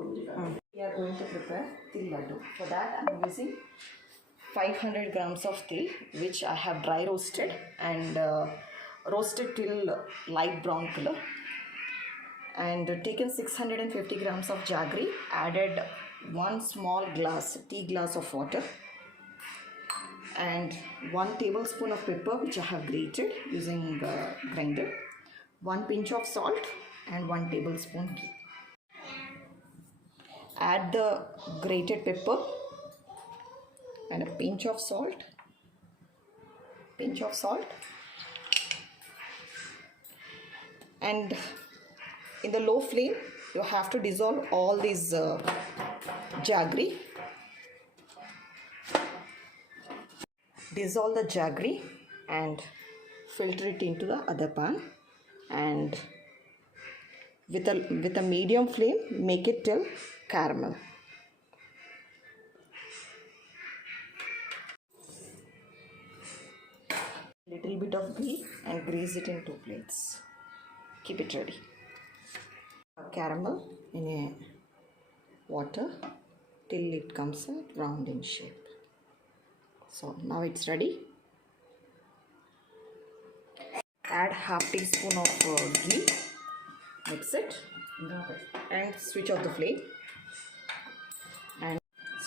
We are going to prepare Til Laddu. For that I am using 500 grams of til, which I have dry roasted and roasted till light brown color, and taken 650 grams of jaggery, added 1 small tea glass of water, and 1 tablespoon of pepper, which I have grated using grinder, 1 pinch of salt and 1 tablespoon ghee. Add the grated pepper and a pinch of salt, and in the low flame you have to dissolve all these jaggery. Dissolve the jaggery and filter it into the other pan, and with a medium flame make it till caramel. Little bit of ghee and grease it in 2 plates. Keep it ready. Caramel in a water till it comes a round in shape. So now it's ready. Add half teaspoon of ghee. Mix it and switch off the flame. And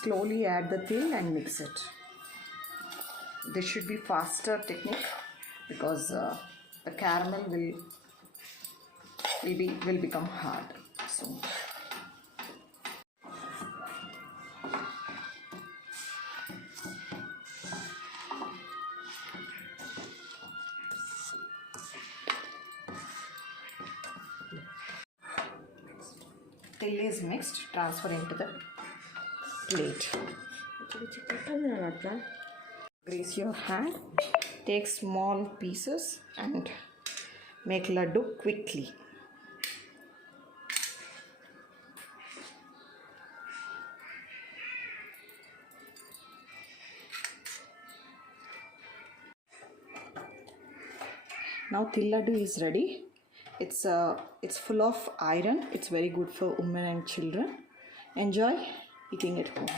slowly add the til and mix it. This should be faster technique because the caramel will become hard. So till is mixed, transfer into the plate. Grease your hand, take small pieces and make laddu quickly. Now til laddu is ready. It's full of iron. It's very good for women and children. Enjoy eating at home.